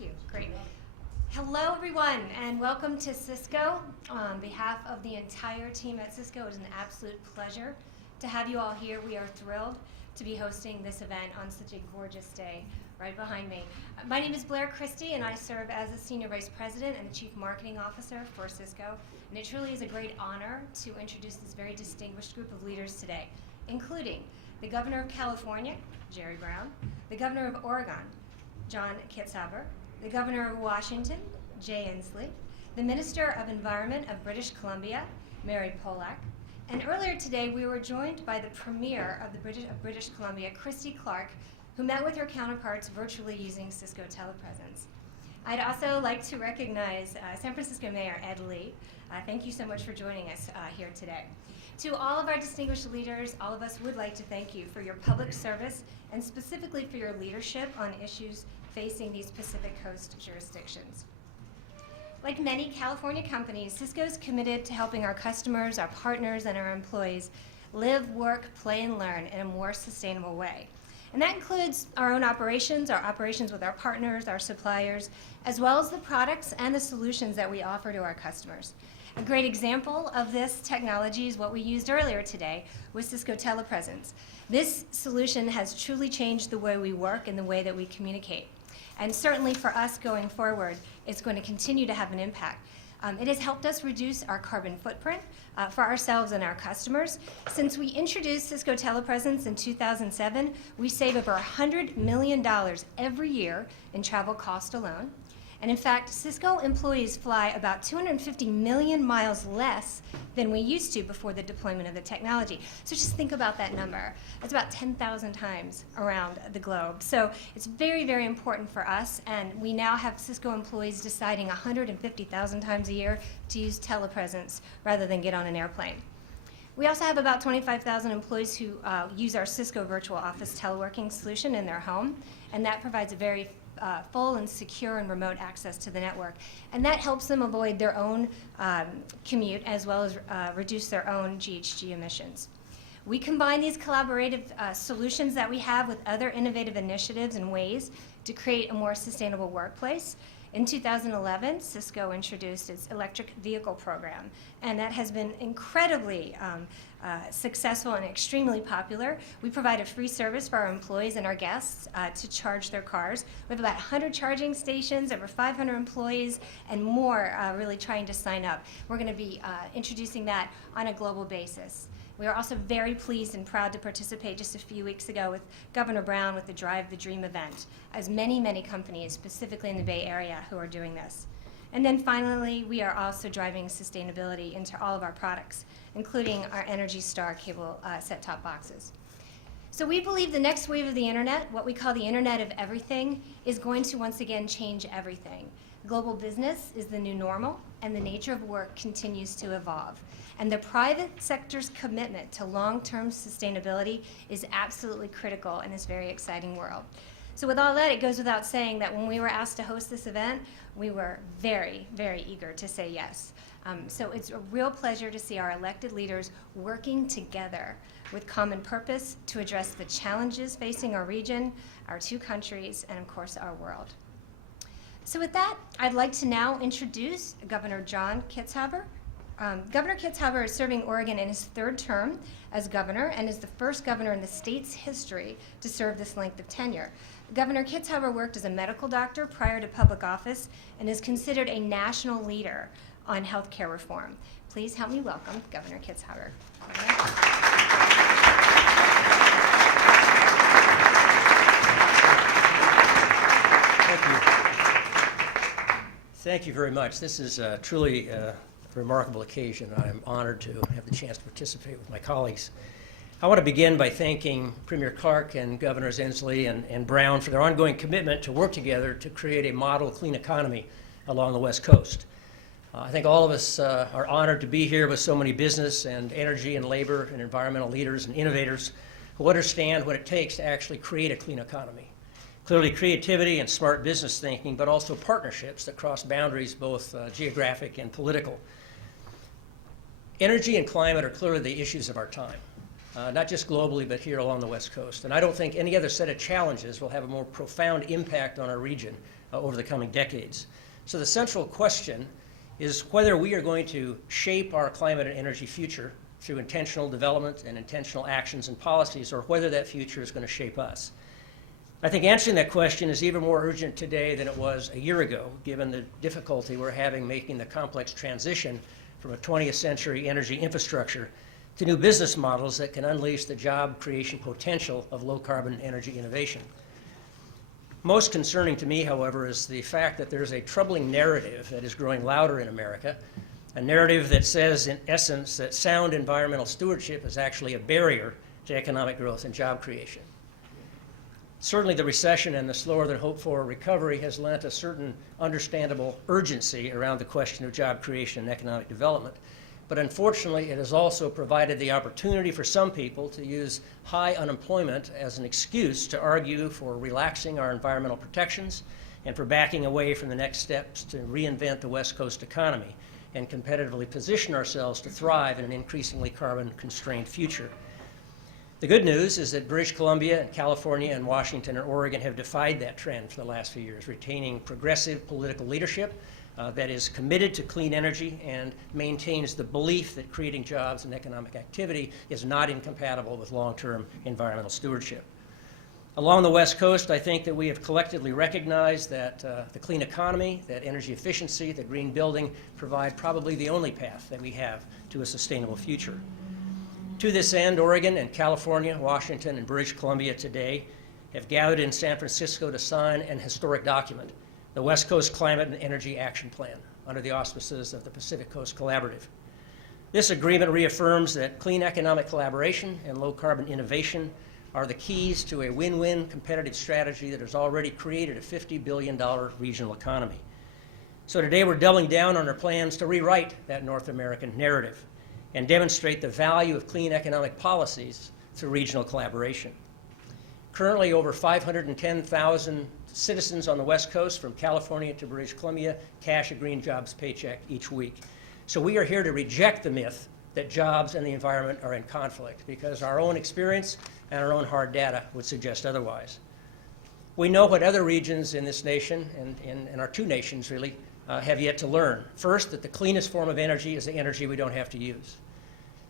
you. Great. Hello, everyone, and welcome to Cisco. On behalf of the entire team at Cisco, it is an absolute pleasure to have you all here. We are thrilled to be hosting this event on such a gorgeous day right behind me. My name is Christy, and I serve as the Senior Vice President and the Chief Marketing Officer for Cisco. And it truly is a great honor to introduce this very distinguished group of leaders today, including the Governor of California, Jerry Brown, the Governor of Oregon, John Kitzhaber, the Governor of Washington, Jay Inslee, the Minister of Environment of British Columbia, Mary Polak, and earlier today we were joined by the Premier of British Columbia, Christy, who met with her counterparts virtually using Cisco TelePresence. I'd also like to recognize San Francisco Mayor Ed Lee. Thank you so much for joining us here today. To all of our distinguished leaders, all of us would like to thank you for your public service and specifically for your leadership on issues facing these Pacific Coast jurisdictions. Like many California companies, Cisco is committed to helping our customers, our partners, and our employees live, work, play, and learn in a more sustainable way. And that includes our own operations, our operations with our partners, our suppliers, as well as the products and the solutions that we offer to our customers. A great example of this technology is what we used earlier today with Cisco TelePresence. This solution has truly changed the way we work and the way that we communicate. And certainly for us going forward, it's going to continue to have an impact. It has helped us reduce our carbon footprint for ourselves and our customers. Since we introduced Cisco TelePresence in 2007, we save over $100 million every year in travel cost alone. And in fact, Cisco employees fly about 250 million miles less than we used to before the deployment of the technology. So just think about that number. It's about 10,000 times around the globe. So it's very, very important for us, and we now have Cisco employees deciding 150,000 times a year to use telepresence rather than get on an airplane. We also have about 25,000 employees who use our Cisco Virtual Office teleworking solution in their home, and that provides a very full and secure and remote access to the network. And that helps them avoid their own commute as well as reduce their own GHG emissions. We combine these collaborative solutions that we have with other innovative initiatives and ways to create a more sustainable workplace. In 2011, Cisco introduced its electric vehicle program, and that has been incredibly successful and extremely popular. We provide a free service for our employees and our guests to charge their cars. We have about 100 charging stations, over 500 employees, and more really trying to sign up. We're going to be introducing that on a global basis. We are also very pleased and proud to participate just a few weeks ago with Governor Brown with the Drive the Dream event, as many, many companies, specifically in the Bay Area, who are doing this. And then finally, we are also driving sustainability into all of our products, including our Energy Star cable set-top boxes. So we believe the next wave of the internet, what we call the Internet of Everything, is going to once again change everything. Global business is the new normal, and the nature of work continues to evolve. And the private sector's commitment to long-term sustainability is absolutely critical in this very exciting world. So with all that, it goes without saying that when we were asked to host this event, we were very, very eager to say yes. So it's a real pleasure to see our elected leaders working together with common purpose to address the challenges facing our region, our two countries, and of course our world. So with that, I'd like to now introduce Governor John Kitzhaber. Governor Kitzhaber is serving Oregon in his third term as governor and is the first governor in the state's history to serve this length of tenure. Governor Kitzhaber worked as a medical doctor prior to public office and is considered a national leader on healthcare reform. Please help me welcome Governor Kitzhaber. Thank you. Thank you very much. This is truly a remarkable occasion. I'm honored to have the chance to participate with my colleagues. I want to begin by thanking Premier Clark and Governors Inslee and Brown for their ongoing commitment to work together to create a model clean economy along the West Coast. I think all of us are honored to be here with so many business and energy and labor and environmental leaders and innovators who understand what it takes to actually create a clean economy. Clearly creativity and smart business thinking, but also partnerships that cross boundaries, both geographic and political. Energy and climate are clearly the issues of our time, not just globally, but here along the West Coast. And I don't think any other set of challenges will have a more profound impact on our region over the coming decades. So the central question is whether we are going to shape our climate and energy future through intentional development and intentional actions and policies, or whether that future is going to shape us. I think answering that question is even more urgent today than it was a year ago, given the difficulty we're having making the complex transition from a 20th century energy infrastructure to new business models that can unleash the job creation potential of low-carbon energy innovation. Most concerning to me, however, is the fact that there's a troubling narrative that is growing louder in America, a narrative that says, in essence, that sound environmental stewardship is actually a barrier to economic growth and job creation. Certainly the recession and the slower than hoped for recovery has lent a certain understandable urgency around the question of job creation and economic development. But unfortunately, it has also provided the opportunity for some people to use high unemployment as an excuse to argue for relaxing our environmental protections and for backing away from the next steps to reinvent the West Coast economy and competitively position ourselves to thrive in an increasingly carbon-constrained future. The good news is that British Columbia and California and Washington and Oregon have defied that trend for the last few years, retaining progressive political leadership that is committed to clean energy and maintains the belief that creating jobs and economic activity is not incompatible with long-term environmental stewardship. Along the West Coast, I think that we have collectively recognized that the clean economy, that energy efficiency, that green building provide probably the only path that we have to a sustainable future. To this end, Oregon and California, Washington, and British Columbia today have gathered in San Francisco to sign an historic document, the West Coast Climate and Energy Action Plan, under the auspices of the Pacific Coast Collaborative. This agreement reaffirms that clean economic collaboration and low-carbon innovation are the keys to a win-win competitive strategy that has already created a $50 billion regional economy. So today we're doubling down on our plans to rewrite that North American narrative and demonstrate the value of clean economic policies through regional collaboration. Currently, over 510,000 citizens on the West Coast, from California to British Columbia, cash a green jobs paycheck each week. So we are here to reject the myth that jobs and the environment are in conflict, because our own experience and our own hard data would suggest otherwise. We know what other regions in this nation, and in our two nations really, have yet to learn. First, that the cleanest form of energy is the energy we don't have to use.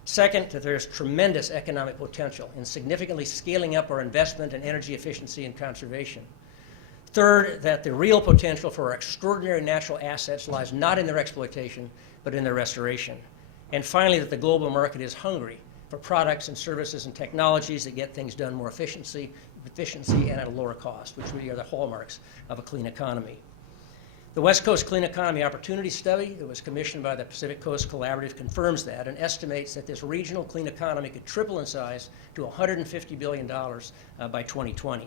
Second, that there's tremendous economic potential in significantly scaling up our investment in energy efficiency and conservation. Third, that the real potential for our extraordinary natural assets lies not in their exploitation, but in their restoration. And finally, that the global market is hungry for products and services and technologies that get things done more efficiency and at a lower cost, which really are the hallmarks of a clean economy. The West Coast Clean Economy Opportunity Study that was commissioned by the Pacific Coast Collaborative confirms that and estimates that this regional clean economy could triple in size to $150 billion by 2020.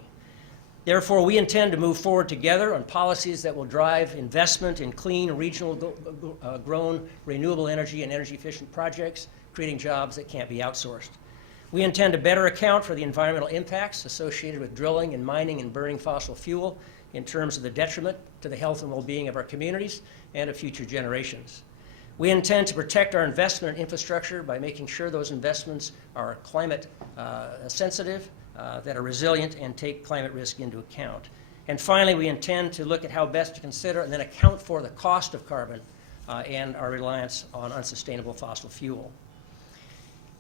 Therefore, we intend to move forward together on policies that will drive investment in clean, regional grown, renewable energy and energy efficient projects, creating jobs that can't be outsourced. We intend to better account for the environmental impacts associated with drilling and mining and burning fossil fuel in terms of the detriment to the health and well-being of our communities and of future generations. We intend to protect our investment in infrastructure by making sure those investments are climate sensitive, that are resilient, and take climate risk into account. And finally, we intend to look at how best to consider and then account for the cost of carbon and our reliance on unsustainable fossil fuel.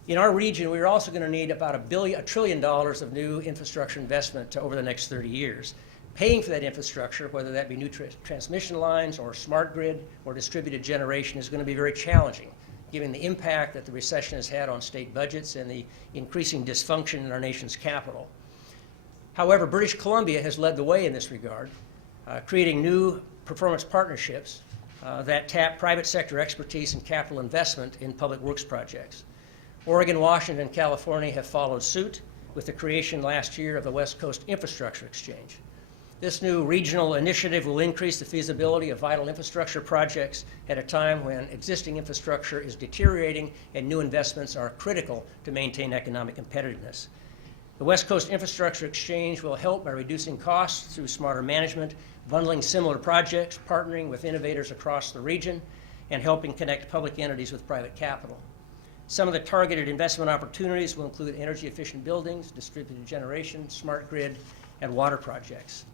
In our region, we're also going to need about $1 trillion of new infrastructure investment over the next 30 years. Paying for that infrastructure, whether that be new transmission lines or smart grid or distributed generation, is going to be very challenging, given the impact that the recession has had on state budgets and the increasing dysfunction in our nation's capital. However, British Columbia has led the way in this regard, creating new performance partnerships that tap private sector expertise and capital investment in public works projects. Oregon, Washington, and California have followed suit with the creation last year of the West Coast Infrastructure Exchange. This new regional initiative will increase the feasibility of vital infrastructure projects at a time when existing infrastructure is deteriorating and new investments are critical to maintain economic competitiveness. The West Coast Infrastructure Exchange will help by reducing costs through smarter management, bundling similar projects, partnering with innovators across the region, and helping connect public entities with private capital. Some of the targeted investment opportunities will include energy efficient buildings, distributed generation, smart grid, and water projects.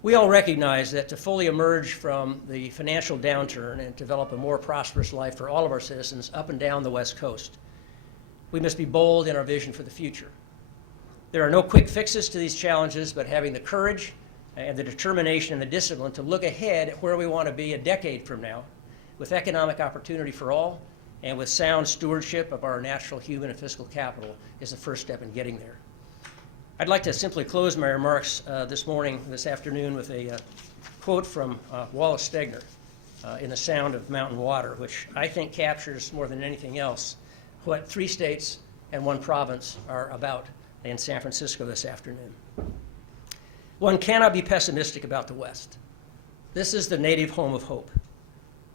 We all recognize that to fully emerge from the financial downturn and develop a more prosperous life for all of our citizens up and down the West Coast, we must be bold in our vision for the future. There are no quick fixes to these challenges, but having the courage and the determination and the discipline to look ahead at where we want to be a decade from now, with economic opportunity for all and with sound stewardship of our natural, human, and fiscal capital is the first step in getting there. I'd like to simply close my remarks this afternoon, with a quote from Wallace Stegner in The Sound of Mountain Water, which I think captures more than anything else what 3 states and 1 province are about in San Francisco this afternoon. One cannot be pessimistic about the West. This is the native home of hope.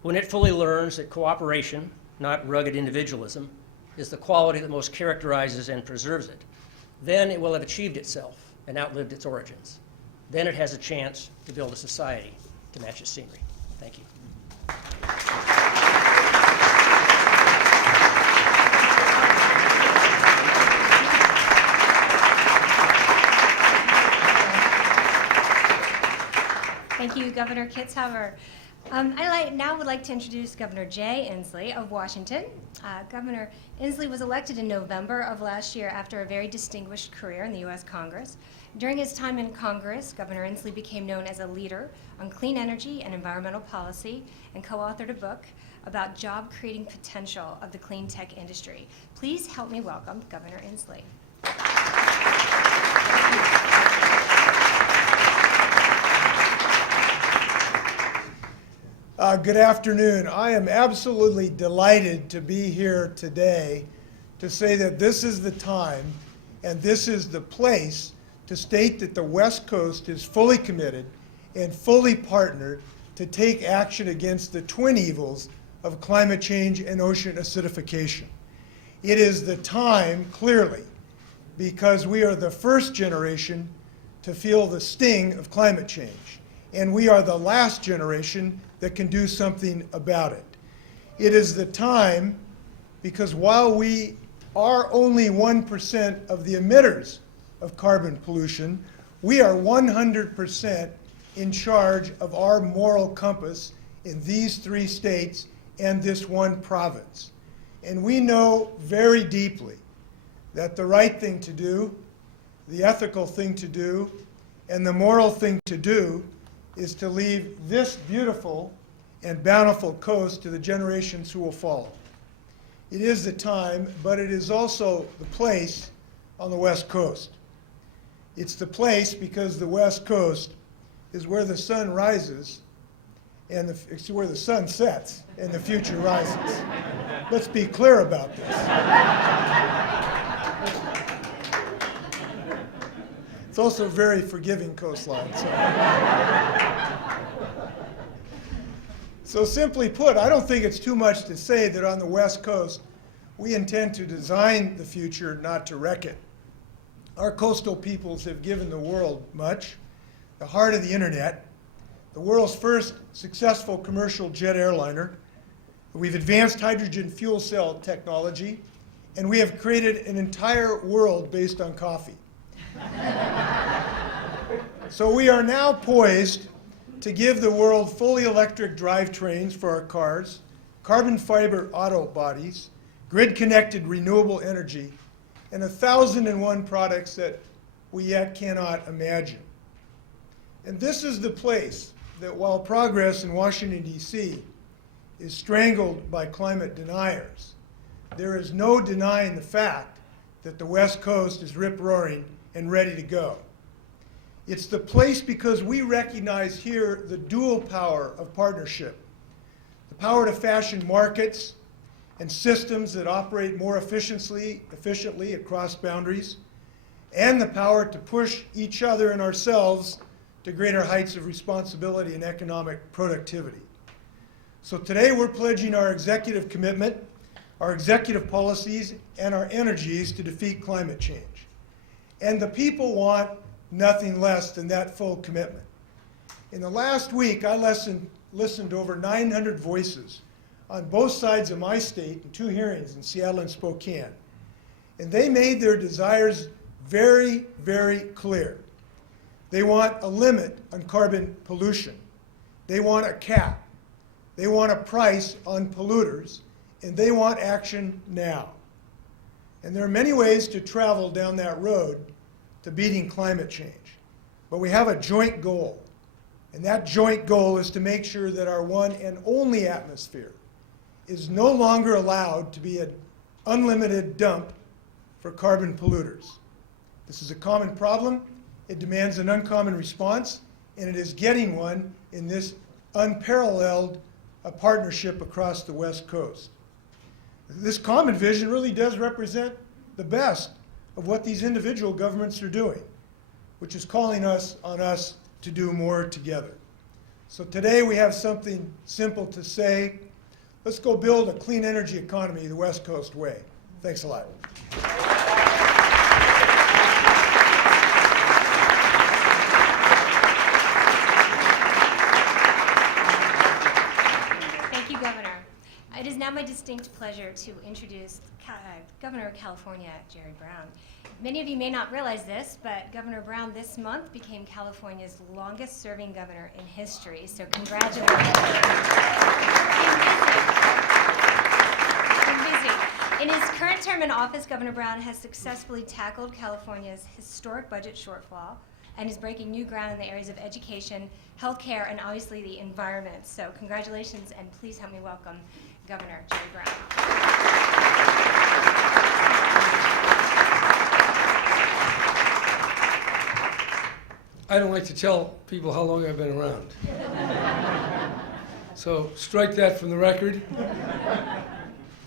When it fully learns that cooperation, not rugged individualism, is the quality that most characterizes and preserves it, then it will have achieved itself and outlived its origins. Then it has a chance to build a society to match its scenery. Thank you. Thank you, Governor Kitzhaber. I would like to introduce Governor Jay Inslee of Washington. Governor Inslee was elected in November of last year after a very distinguished career in the U.S. Congress. During his time in Congress, Governor Inslee became known as a leader on clean energy and environmental policy and co-authored a book about job-creating potential of the clean tech industry. Please help me welcome Governor Inslee. Good afternoon. I am absolutely delighted to be here today to say that this is the time and this is the place to state that the West Coast is fully committed and fully partnered to take action against the twin evils of climate change and ocean acidification. It is the time, clearly, because we are the first generation to feel the sting of climate change, and we are the last generation that can do something about it. It is the time because while we are only 1% of the emitters of carbon pollution, we are 100% in charge of our moral compass in these 3 states and this 1 province. And we know very deeply that the right thing to do, the ethical thing to do, and the moral thing to do is to leave this beautiful and bountiful coast to the generations who will follow. It is the time, but it is also the place on the West Coast. It's the place because the West Coast is where the sun rises and it's where the sun sets and the future rises. Let's be clear about this. It's also a very forgiving coastline. So simply put, I don't think it's too much to say that on the West Coast, we intend to design the future, not to wreck it. Our coastal peoples have given the world much: the heart of the internet, the world's first successful commercial jet airliner. We've advanced hydrogen fuel cell technology, and we have created an entire world based on coffee. So we are now poised to give the world fully electric drivetrains for our cars, carbon fiber auto bodies, grid-connected renewable energy, and 1,001 products that we yet cannot imagine. And this is the place that while progress in Washington, D.C. is strangled by climate deniers, there is no denying the fact that the West Coast is rip-roaring and ready to go. It's the place because we recognize here the dual power of partnership, the power to fashion markets and systems that operate more efficiently across boundaries, and the power to push each other and ourselves to greater heights of responsibility and economic productivity. So today we're pledging our executive commitment, our executive policies, and our energies to defeat climate change. And the people want nothing less than that full commitment. In the last week, I listened to over 900 voices on both sides of my state in 2 hearings in Seattle and Spokane. And they made their desires very, very clear. They want a limit on carbon pollution. They want a cap. They want a price on polluters, and they want action now. And there are many ways to travel down that road to beating climate change. But we have a joint goal, and that joint goal is to make sure that our one and only atmosphere is no longer allowed to be an unlimited dump for carbon polluters. This is a common problem. It demands an uncommon response, and it is getting one in this unparalleled partnership across the West Coast. This common vision really does represent the best of what these individual governments are doing, which is calling on us to do more together. So today we have something simple to say. Let's go build a clean energy economy the West Coast way. Thanks a lot. Thank you, Governor. It is now my distinct pleasure to introduce Governor of California, Jerry Brown. Many of you may not realize this, but Governor Brown this month became California's longest-serving governor in history, so congratulations. In his current term in office, Governor Brown has successfully tackled California's historic budget shortfall and is breaking new ground in the areas of education, healthcare, and obviously the environment. So congratulations, and please help me welcome Governor Jerry Brown. I don't like to tell people how long I've been around. So strike that from the record.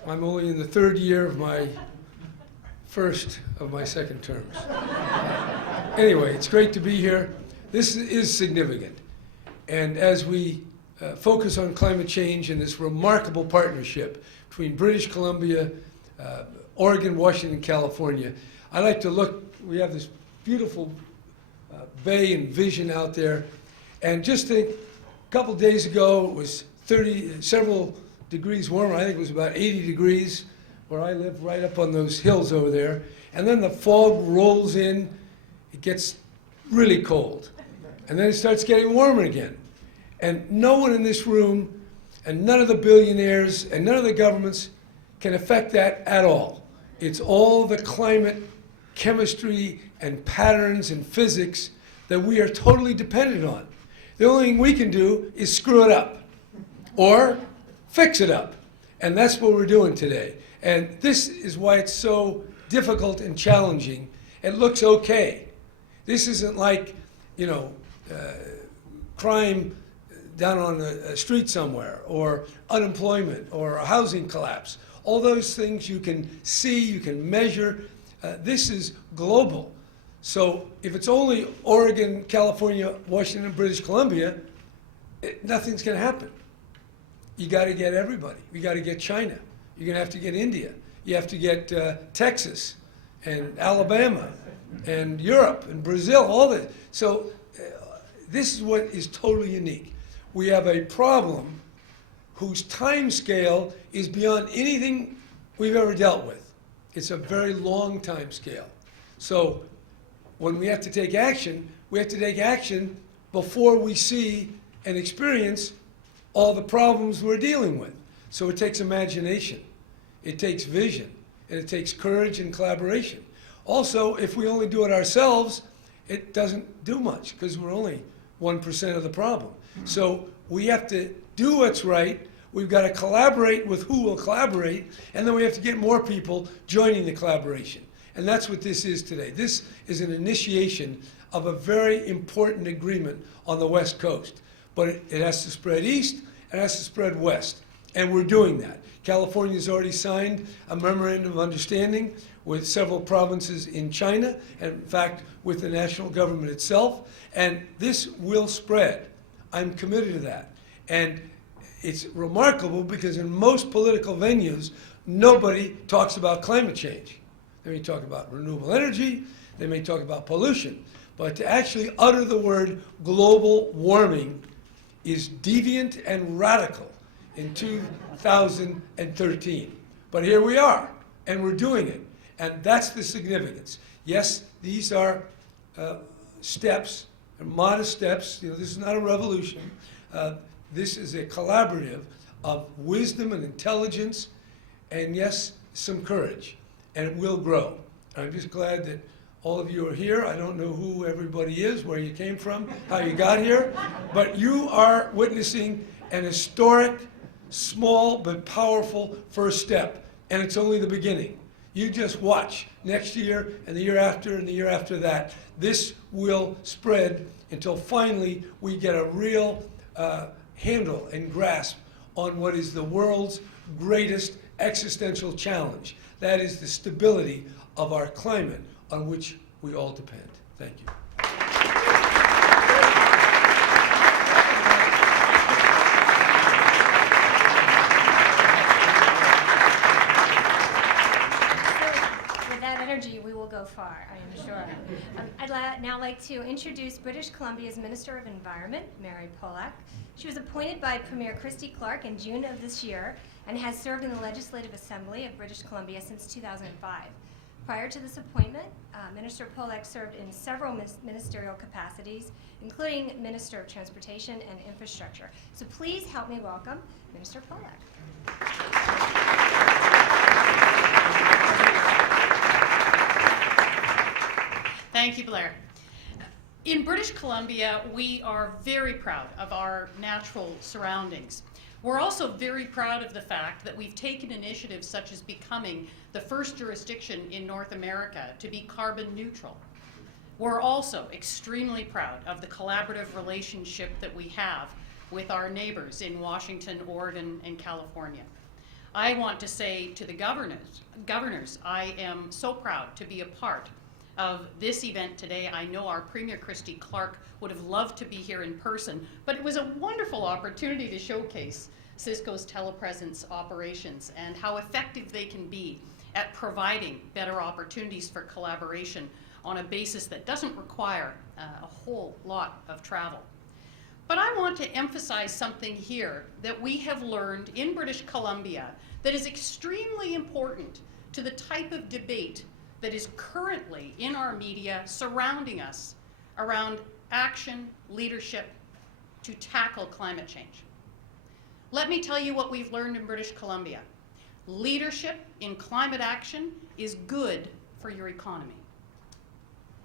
I'm only in the third year of my first of my second terms. Anyway, it's great to be here. This is significant. And as we focus on climate change and this remarkable partnership between British Columbia, Oregon, Washington, California, I like to look, we have this beautiful bay and vision out there. And just think, a couple days ago, it was several degrees warmer. I think it was about 80 degrees where I live, right up on those hills over there. And then the fog rolls in. It gets really cold. And then it starts getting warmer again. And no one in this room, and none of the billionaires, and none of the governments can affect that at all. It's all the climate, chemistry, and patterns and physics that we are totally dependent on. The only thing we can do is screw it up or fix it up. And that's what we're doing today. And this is why it's so difficult and challenging. It looks okay. This isn't like, crime down on a street somewhere, or unemployment, or a housing collapse. All those things you can see, you can measure. This is global. So if it's only Oregon, California, Washington, British Columbia, nothing's going to happen. You got to get everybody. You got to get China. You're going to have to get India. You have to get Texas and Alabama and Europe and Brazil, all this. So this is what is totally unique. We have a problem whose time scale is beyond anything we've ever dealt with. It's a very long time scale. So when we have to take action, we have to take action before we see and experience all the problems we're dealing with. So it takes imagination, it takes vision, and it takes courage and collaboration. Also, if we only do it ourselves, it doesn't do much because we're only 1% of the problem. So we have to do what's right. We've got to collaborate with who will collaborate, and then we have to get more people joining the collaboration. And that's what this is today. This is an initiation of a very important agreement on the West Coast. But it has to spread east, and it has to spread west. And we're doing that. California's already signed a memorandum of understanding with several provinces in China, and in fact, with the national government itself. And this will spread. I'm committed to that. And it's remarkable because in most political venues, nobody talks about climate change. They may talk about renewable energy, they may talk about pollution, but to actually utter the word global warming is deviant and radical in 2013. But here we are, and we're doing it, and that's the significance. Yes, these are steps modest steps. You know, this is not a revolution. This is a collaborative of wisdom and intelligence, and yes, some courage, and it will grow. I'm just glad that all of you are here. I don't know who everybody is, where you came from, how you got here, but you are witnessing an historic, small but powerful first step, and it's only the beginning. You just watch next year and the year after and the year after that. This will spread until finally we get a real handle and grasp on what is the world's greatest existential challenge. That is the stability of our climate, on which we all depend. Thank you. With that energy, we will go far, I am sure. I'd now like to introduce British Columbia's Minister of Environment, Mary Polak. She was appointed by Premier Christy Clark in June of this year and has served in the Legislative Assembly of British Columbia since 2005. Prior to this appointment, Minister Polak served in several ministerial capacities, including Minister of Transportation and Infrastructure. So please help me welcome Minister Polak. Thank you, Blair. In British Columbia, we are very proud of our natural surroundings. We're also very proud of the fact that we've taken initiatives such as becoming the first jurisdiction in North America to be carbon neutral. We're also extremely proud of the collaborative relationship that we have with our neighbors in Washington, Oregon, and California. I want to say to the governors, I am so proud to be a part of this event today. I know our Premier Christy Clark would have loved to be here in person, but it was a wonderful opportunity to showcase Cisco's TelePresence operations and how effective they can be at providing better opportunities for collaboration on a basis that doesn't require a whole lot of travel. But I want to emphasize something here that we have learned in British Columbia that is extremely important to the type of debate that is currently in our media surrounding us around action, leadership to tackle climate change. Let me tell you what we've learned in British Columbia. Leadership in climate action is good for your economy.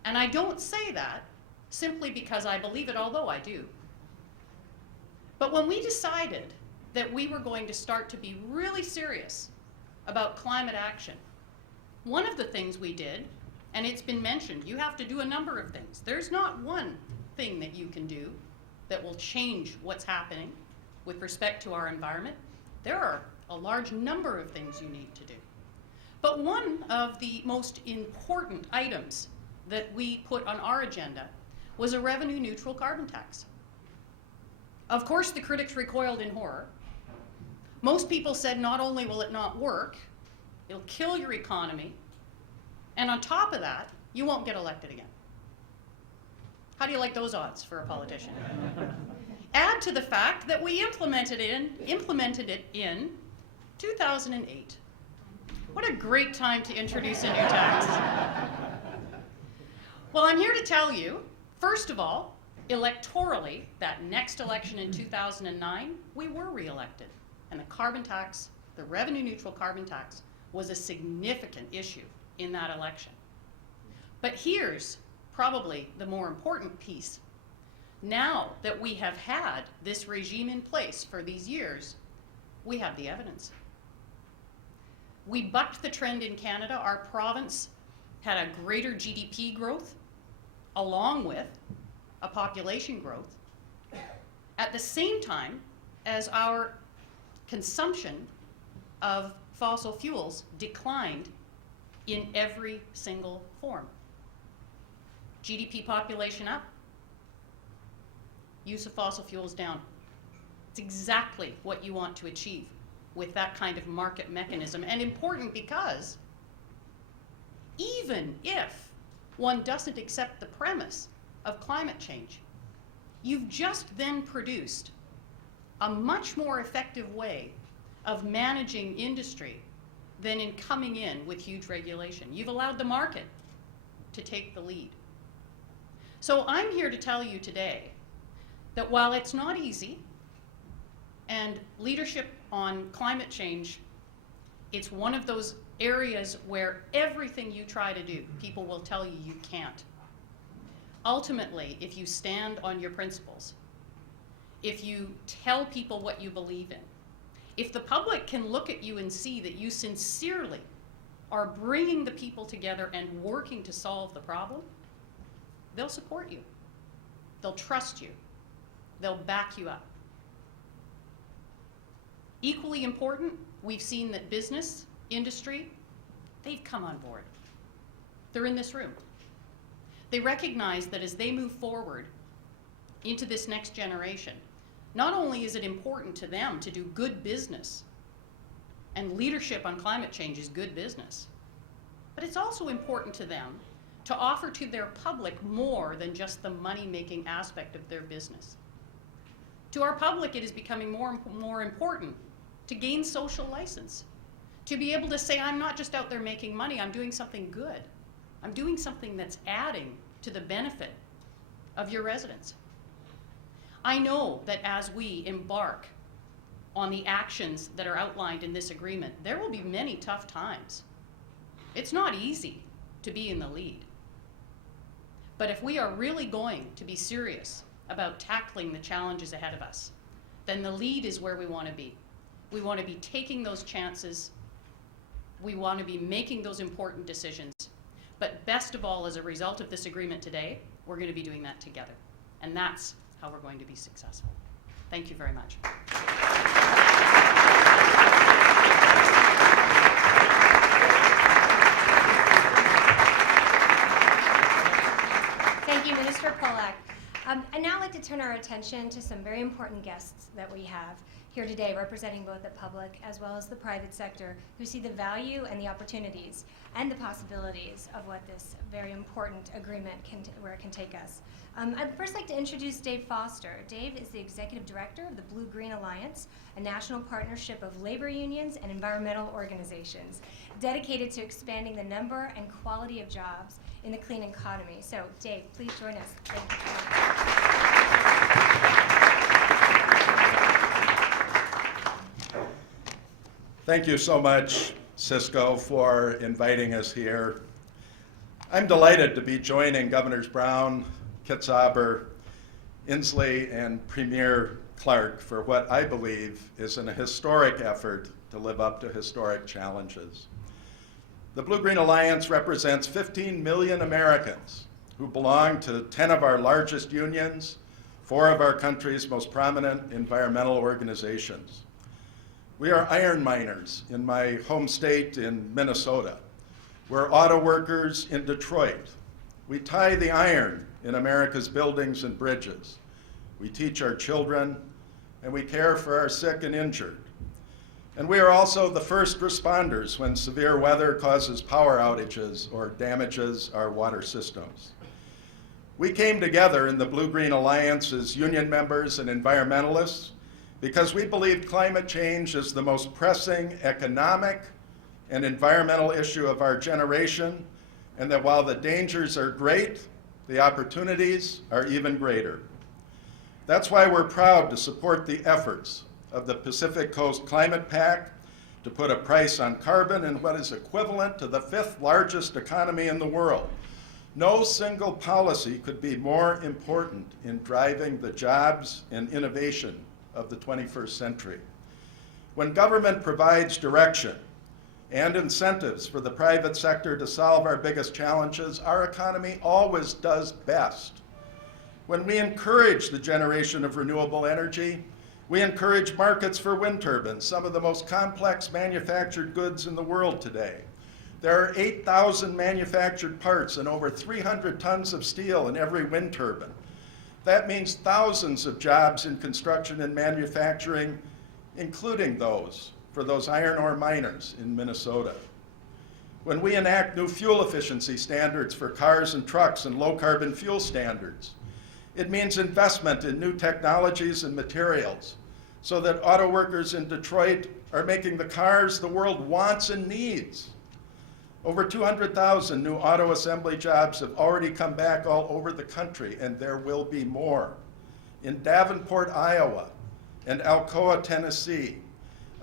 And I don't say that simply because I believe it, although I do. But when we decided that we were going to start to be really serious about climate action, one of the things we did, and it's been mentioned, you have to do a number of things. There's not one thing that you can do that will change what's happening with respect to our environment. There are a large number of things you need to do. But one of the most important items that we put on our agenda was a revenue-neutral carbon tax. Of course, the critics recoiled in horror. Most people said not only will it not work, it'll kill your economy, and on top of that, you won't get elected again. How do you like those odds for a politician? Add to the fact that we implemented it in 2008. What a great time to introduce a new tax. Well, I'm here to tell you, first of all, electorally, that next election in 2009, we were reelected. And the carbon tax, the revenue-neutral carbon tax, was a significant issue in that election. But here's probably the more important piece. Now that we have had this regime in place for these years, we have the evidence. We bucked the trend in Canada. Our province had a greater GDP growth along with a population growth at the same time as our consumption of fossil fuels declined in every single form. GDP, population up, use of fossil fuels down. It's exactly what you want to achieve with that kind of market mechanism, and important because even if one doesn't accept the premise of climate change, you've just then produced a much more effective way of managing industry than in coming in with huge regulation. You've allowed the market to take the lead. So I'm here to tell you today that while it's not easy, and leadership on climate change, it's one of those areas where everything you try to do, people will tell you you can't. Ultimately, if you stand on your principles, if you tell people what you believe in, if the public can look at you and see that you sincerely are bringing the people together and working to solve the problem, they'll support you. They'll trust you. They'll back you up. Equally important, we've seen that business, industry, they've come on board. They're in this room. They recognize that as they move forward into this next generation, not only is it important to them to do good business, and leadership on climate change is good business, but it's also important to them to offer to their public more than just the money-making aspect of their business. To our public, it is becoming more important to gain social license, to be able to say, I'm not just out there making money, I'm doing something good. I'm doing something that's adding to the benefit of your residents. I know that as we embark on the actions that are outlined in this agreement, there will be many tough times. It's not easy to be in the lead. But if we are really going to be serious about tackling the challenges ahead of us, then the lead is where we want to be. We want to be taking those chances. We want to be making those important decisions. But best of all, as a result of this agreement today, we're going to be doing that together. And that's how we're going to be successful. Thank you very much. Thank you, Minister Polak. I'd now like to turn our attention to some very important guests that we have here today, representing both the public as well as the private sector, who see the value and the opportunities and the possibilities of what this very important agreement where it can take us. I'd first like to introduce Dave Foster. Dave is the Executive Director of the Blue-Green Alliance, a national partnership of labor unions and environmental organizations dedicated to expanding the number and quality of jobs in the clean economy. So, Dave, please join us. Thank you. Thank you so much, Cisco, for inviting us here. I'm delighted to be joining Governors Brown, Kitzhaber, Inslee, and Premier Clark for what I believe is an historic effort to live up to historic challenges. The Blue-Green Alliance represents 15 million Americans who belong to 10 of our largest unions, 4 of our country's most prominent environmental organizations. We are iron miners in my home state in Minnesota. We're auto workers in Detroit. We tie the iron in America's buildings and bridges. We teach our children, and we care for our sick and injured. And we are also the first responders when severe weather causes power outages or damages our water systems. We came together in the Blue-Green Alliance as union members and environmentalists because we believe climate change is the most pressing economic and environmental issue of our generation, and that while the dangers are great, the opportunities are even greater. That's why we're proud to support the efforts of the Pacific Coast Climate Pact to put a price on carbon in what is equivalent to the 5th largest economy in the world. No single policy could be more important in driving the jobs and innovation of the 21st century. When government provides direction and incentives for the private sector to solve our biggest challenges, our economy always does best. When we encourage the generation of renewable energy, we encourage markets for wind turbines, some of the most complex manufactured goods in the world today. There are 8,000 manufactured parts and over 300 tons of steel in every wind turbine. That means thousands of jobs in construction and manufacturing, including those for those iron ore miners in Minnesota. When we enact new fuel efficiency standards for cars and trucks and low carbon fuel standards, it means investment in new technologies and materials so that auto workers in Detroit are making the cars the world wants and needs. Over 200,000 new auto assembly jobs have already come back all over the country, and there will be more. In Davenport, Iowa, and Alcoa, Tennessee,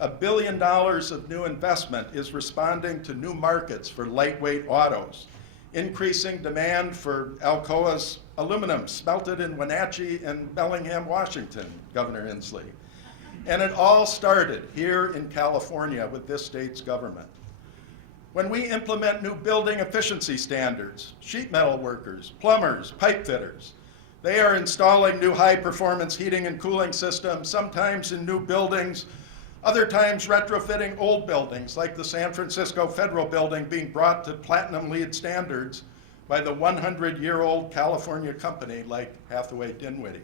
$1 billion of new investment is responding to new markets for lightweight autos, increasing demand for Alcoa's aluminum smelted in Wenatchee and Bellingham, Washington, Governor Inslee. And it all started here in California with this state's government. When we implement new building efficiency standards, sheet metal workers, plumbers, pipe fitters, they are installing new high-performance heating and cooling systems, sometimes in new buildings, other times retrofitting old buildings, like the San Francisco Federal Building being brought to platinum LEED standards by the 100-year-old California company like Hathaway Dinwiddie.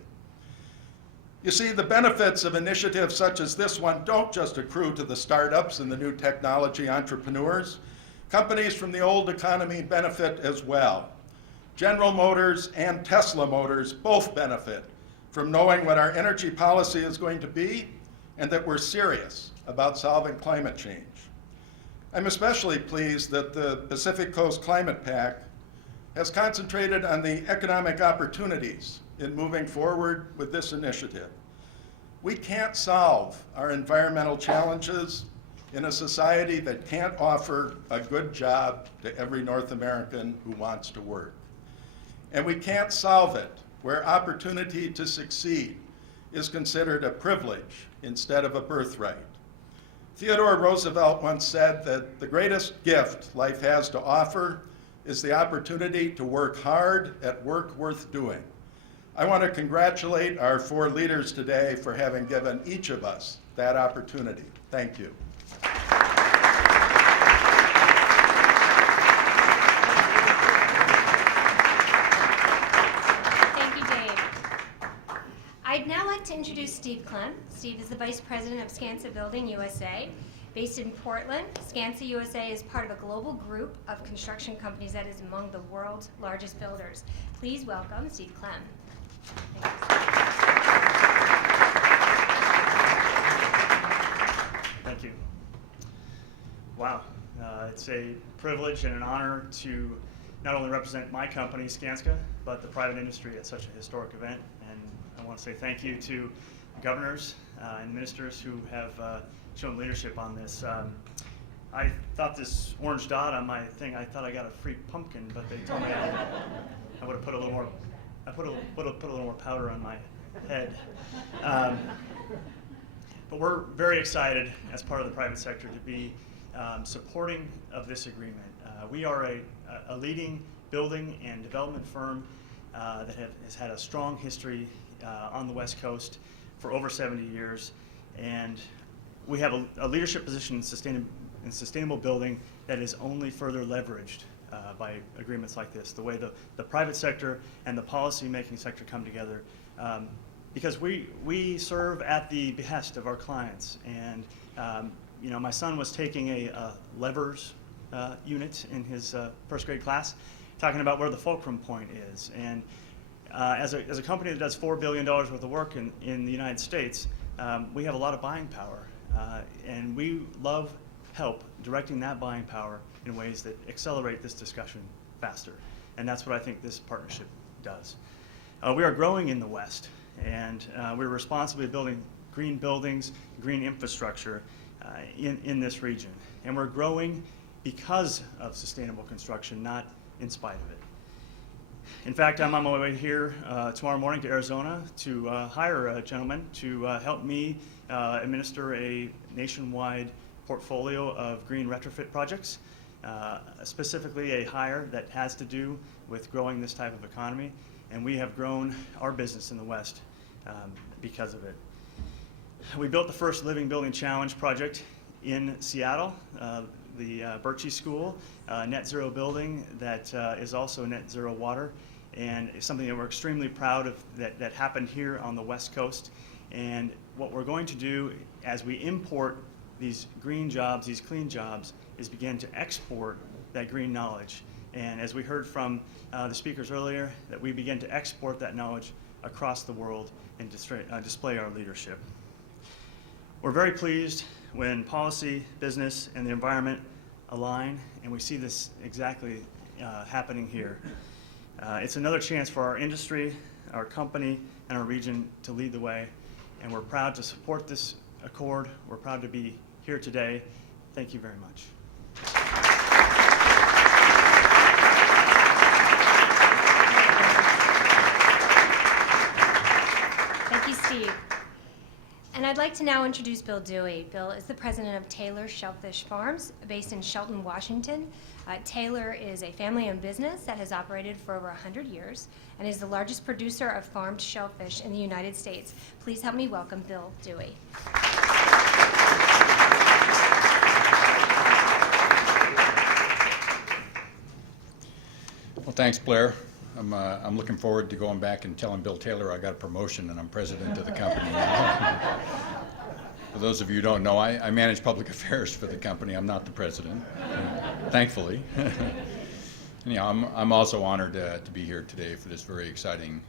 You see, the benefits of initiatives such as this one don't just accrue to the startups and the new technology entrepreneurs. Companies from the old economy benefit as well. General Motors and Tesla Motors both benefit from knowing what our energy policy is going to be and that we're serious about solving climate change. I'm especially pleased that the Pacific Coast Climate Pact has concentrated on the economic opportunities in moving forward with this initiative. We can't solve our environmental challenges in a society that can't offer a good job to every North American who wants to work. And we can't solve it where opportunity to succeed is considered a privilege instead of a birthright. Theodore Roosevelt once said that the greatest gift life has to offer is the opportunity to work hard at work worth doing. I want to congratulate our 4 leaders today for having given each of us that opportunity. Thank you. Thank you, Dave. I'd now like to introduce Steve Clem. Steve is the Vice President of Skanska Building USA. Based in Portland, Skanska USA is part of a global group of construction companies that is among the world's largest builders. Please welcome Steve Clem. Thank you. Wow, it's a privilege and an honor to not only represent my company, Skanska, but the private industry at such a historic event. And I want to say thank you to governors and ministers who have shown leadership on this. I thought this orange dot on my thing, I thought I got a free pumpkin, but they told me I would have put a little more. I put a little more powder on my head. But we're very excited as part of the private sector to be supporting of this agreement. We are a leading building and development firm that has had a strong history on the West Coast for over 70 years. And we have a leadership position in sustainable building that is only further leveraged by agreements like this, the way the private sector and the policy-making sector come together, because we serve at the behest of our clients. And you know, my son was taking a levers unit in his first grade class, talking about where the fulcrum point is. And as a company that does $4 billion worth of work in the United States, we have a lot of buying power, and we love help directing that buying power in ways that accelerate this discussion faster. And that's what I think this partnership does. We are growing in the West, and we're responsibly building green buildings, green infrastructure in this region. And we're growing because of sustainable construction, not in spite of it. In fact, I'm on my way here tomorrow morning to Arizona to hire a gentleman to help me administer a nationwide portfolio of green retrofit projects, specifically a hire that has to do with growing this type of economy. And we have grown our business in the West because of it. We built the first Living Building Challenge project in Seattle, the Birchie School, net zero building that is also net zero water, and it's something that we're extremely proud of that happened here on the West Coast. And what we're going to do as we import these green jobs, these clean jobs, is begin to export that green knowledge. And as we heard from the speakers earlier, that we begin to export that knowledge across the world and display our leadership. We're very pleased when policy, business, and the environment align, and we see this exactly happening here. It's another chance for our industry, our company, and our region to lead the way, and we're proud to support this accord. We're proud to be here today. Thank you very much. Thank you, Steve. And I'd like to now introduce Bill Dewey. Bill is the president of Taylor Shellfish Farms, based in Shelton, Washington. Taylor is a family-owned business that has operated for over 100 years and is the largest producer of farmed shellfish in the United States. Please help me welcome Bill Dewey. Well, thanks, Blair. I'm looking forward to going back and telling Bill Taylor I got a promotion and I'm president of the company. For those of you who don't know, I manage public affairs for the company. I'm not the president, thankfully. Anyhow, I'm also honored to be here today for this very exciting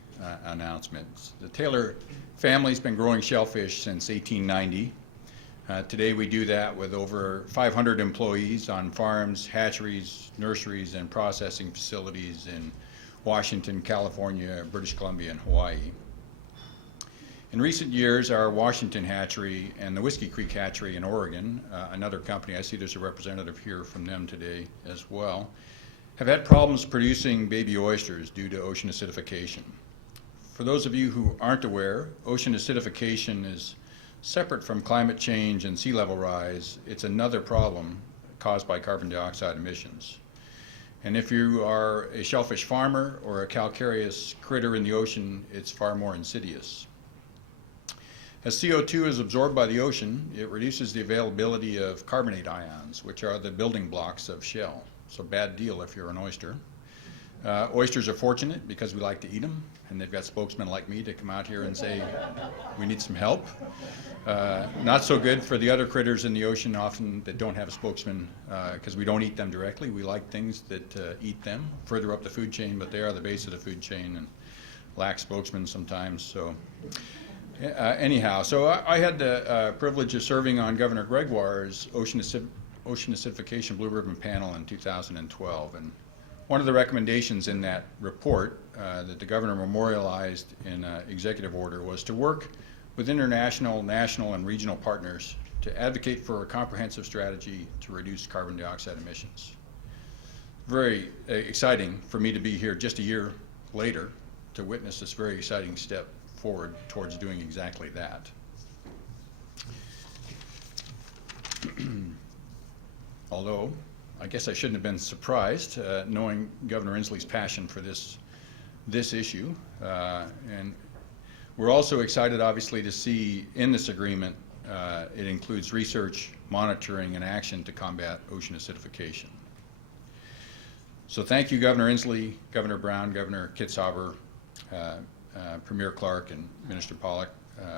announcement. The Taylor family's been growing shellfish since 1890. Today we do that with over 500 employees on farms, hatcheries, nurseries, and processing facilities in Washington, California, British Columbia, and Hawaii. In recent years, our Washington hatchery and the Whiskey Creek hatchery in Oregon, another company, I see there's a representative here from them today as well, have had problems producing baby oysters due to ocean acidification. For those of you who aren't aware, ocean acidification is separate from climate change and sea level rise. It's another problem caused by carbon dioxide emissions. And if you are a shellfish farmer or a calcareous critter in the ocean, it's far more insidious. As CO2 is absorbed by the ocean, it reduces the availability of carbonate ions, which are the building blocks of shell. So bad deal if you're an oyster. Oysters are fortunate because we like to eat them, and they've got spokesmen like me to come out here and say, we need some help. Not so good for the other critters in the ocean often that don't have a spokesman because we don't eat them directly. We like things that eat them further up the food chain, but they are the base of the food chain and lack spokesmen sometimes. So anyhow, so I had the privilege of serving on Governor Gregoire's ocean acidification Blue Ribbon panel in 2012. And one of the recommendations in that report that the governor memorialized in an executive order was to work with international, national, and regional partners to advocate for a comprehensive strategy to reduce carbon dioxide emissions. Very exciting for me to be here just a year later to witness this very exciting step forward towards doing exactly that. Although, I guess I shouldn't have been surprised knowing Governor Inslee's passion for this issue. And we're also excited, obviously, to see in this agreement it includes research, monitoring, and action to combat ocean acidification. So thank you, Governor Inslee, Governor Brown, Governor Kitzhaber, Premier Clark, and Minister Polak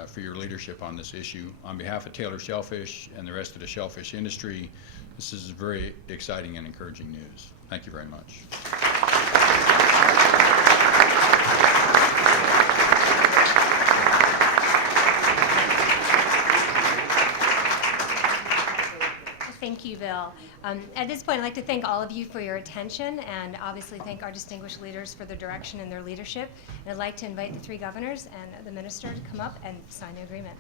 for your leadership on this issue. On behalf of Taylor Shellfish and the rest of the shellfish industry, this is very exciting and encouraging news. Thank you very much. Thank you, Bill. At this point, I'd like to thank all of you for your attention and obviously thank our distinguished leaders for their direction and their leadership. And I'd like to invite the three governors and the minister to come up and sign the agreement.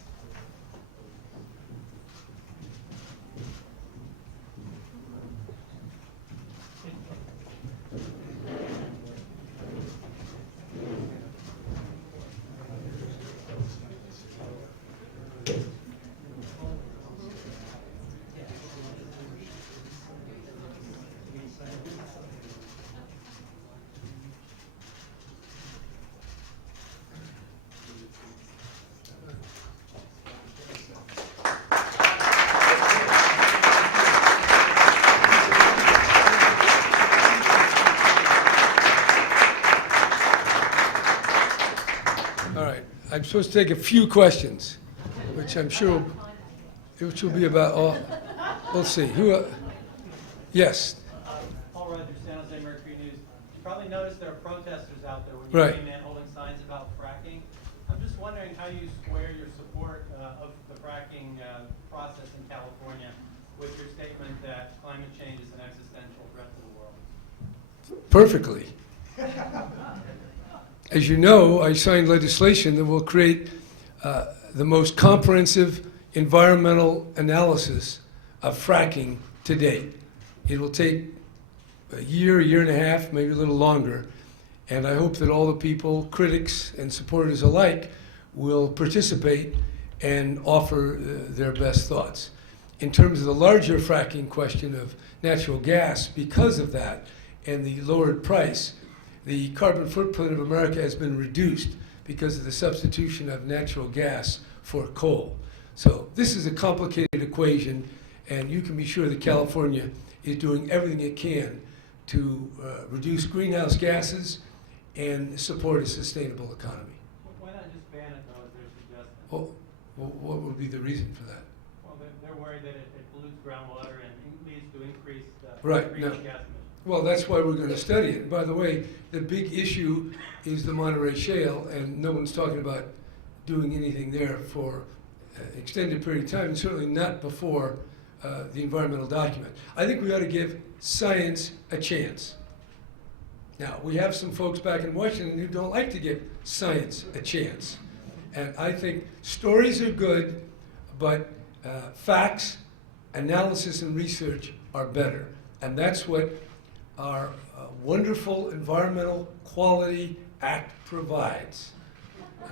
I'm supposed to take a few questions, which I'm sure, which will be about, oh, we'll see. Who? Yes. Paul Rogers, San Jose Mercury News. You probably noticed there are protesters out there when you Right. came in holding signs about fracking. I'm just wondering how you square your support of the fracking process in California with your statement that climate change is an existential threat to the world? Perfectly. As you know, I signed legislation that will create the most comprehensive environmental analysis of fracking to date. It will take a year and a half, maybe a little longer, and I hope that all the people, critics and supporters alike, will participate and offer their best thoughts. In terms of the larger fracking question of natural gas, because of that and the lowered price, the carbon footprint of America has been reduced because of the substitution of natural gas for coal. So this is a complicated equation, and you can be sure that California is doing everything it can to reduce greenhouse gases and support a sustainable economy. Why not just ban it, though, as they're suggesting? Well, what would be the reason for that? Well, they're worried that it pollutes groundwater and leads to increased Right, greenhouse no. gas emissions. Well, that's why we're going to study it. By the way, the big issue is the Monterey Shale, and no one's talking about doing anything there for an extended period of time, and certainly not before the environmental document. I think we ought to give science a chance. Now, we have some folks back in Washington who don't like to give science a chance. And I think stories are good, but facts, analysis, and research are better. And that's what our wonderful Environmental Quality Act provides.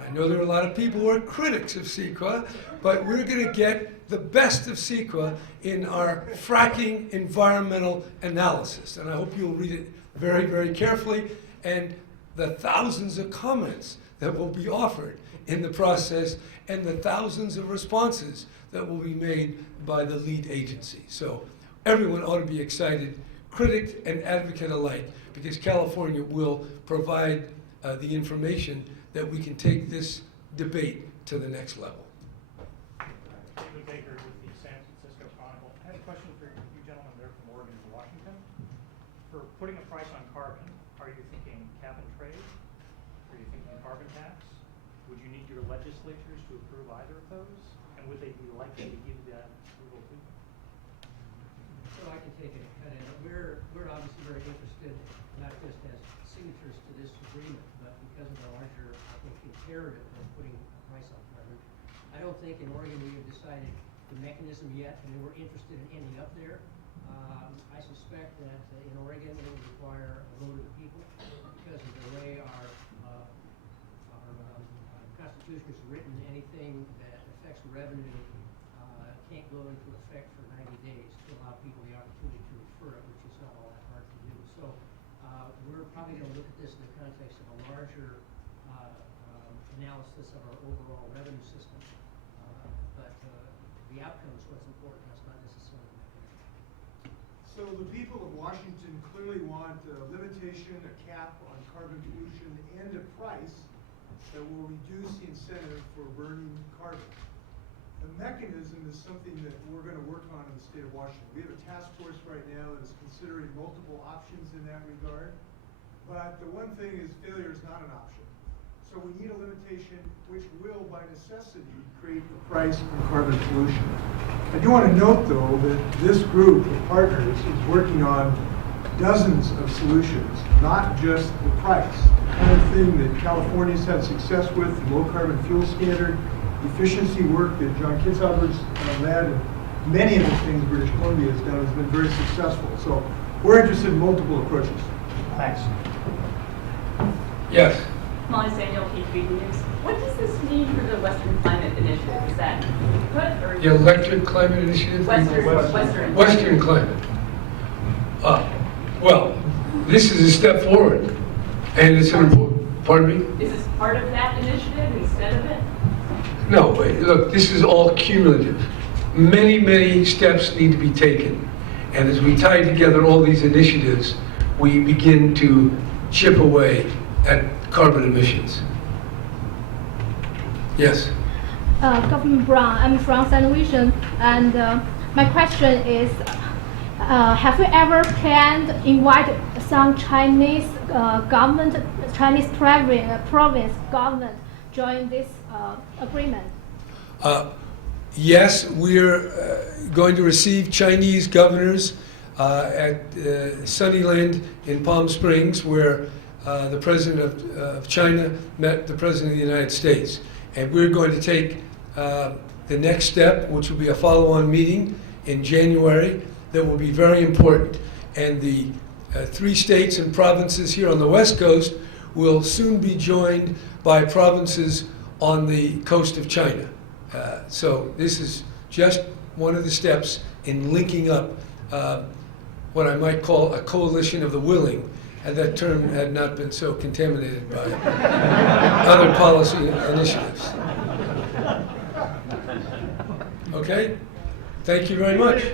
I know there are a lot of people who are critics of CEQA, but we're going to get the best of CEQA in our fracking environmental analysis. And I hope you'll read it very, very carefully, and the thousands of comments that will be offered in the process, and the thousands of responses that will be made by the lead agency. So everyone ought to be excited, critic and advocate alike, because California will provide the information that we can take this debate to the next level. David Baker with the San Francisco Honourable. I had a question for you gentlemen there from Oregon and Washington. For putting a price on carbon, are you thinking cap and trade? Are you thinking carbon tax? Would you need your legislatures to approve either of those? And would they be likely to give that approval to? So I can take it and cut in. We're obviously very interested, not just as signatures to this agreement, but because of the larger, I think, imperative of putting a price on carbon. I don't think in Oregon we have decided the mechanism yet, and we're interested in ending up there. I suspect that in Oregon it will require a vote of the people because of the way our Constitution is written. Anything that affects revenue can't go into effect for 90 days to allow people the opportunity to refer it, which is not all that hard to do. So we're probably going to look at this in the context of a larger analysis of our overall revenue system. But the outcome is what's important. That's not necessarily the mechanism. So the people of Washington clearly want a limitation, a cap on carbon pollution, and a price that will reduce the incentive for burning carbon. The mechanism is something that we're going to work on in the state of Washington. We have a task force right now that is considering multiple options in that regard. But the one thing is failure is not an option. So we need a limitation which will, by necessity, create the price for carbon pollution. I do want to note, though, that this group of partners is working on dozens of solutions, not just the price. The kind of thing that California's had success with, the low carbon fuel standard, efficiency work that John Kitzhaber's led, and many of the things British Columbia has done has been very successful. So we're interested in multiple approaches. Thanks. Yes. Molly Samuel, P3 News. What does this mean for the Western Climate Initiative? Is that input or The Electric Climate Initiative? Western Climate. Well, this is a step forward, and it's an important, pardon me? Is this part of that initiative instead of it? No, wait, look, this is all cumulative. Many, many steps need to be taken. And as we tie together all these initiatives, we begin to chip away at carbon emissions. Yes? Governor Brown, I'm from San Vision, and my question is, have you ever planned to invite some Chinese government, Chinese province government join this agreement? Yes, we're going to receive Chinese governors at Sunnyland in Palm Springs, where the President of China met the President of the United States. And we're going to take the next step, which will be a follow-on meeting in January that will be very important. And the 3 states and provinces here on the West Coast will soon be joined by provinces on the coast of China. So this is just one of the steps in linking up what I might call a coalition of the willing, and that term had not been so contaminated by other policy initiatives. Okay? Thank you very much.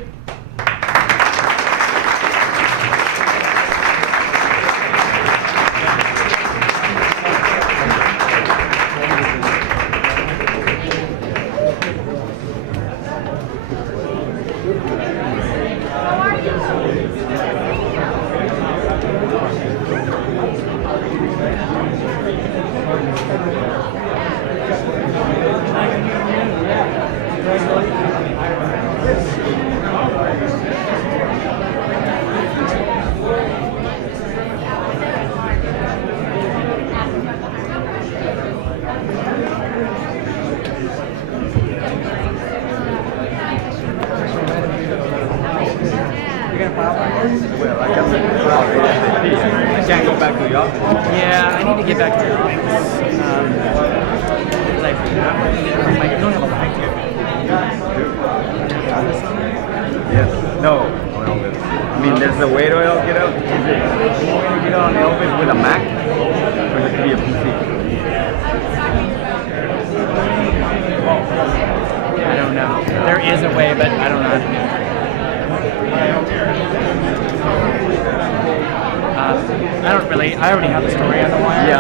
I can't go back to the office. Yeah, I need to get back to the office. Because I don't have a laptop. Yes. No. I mean, there's a way to get out. Is it more to get on the office with a Mac? Or does it be a PC? I don't know. There is a way, but I don't know how to do it. I already have the story on the wire. Yeah.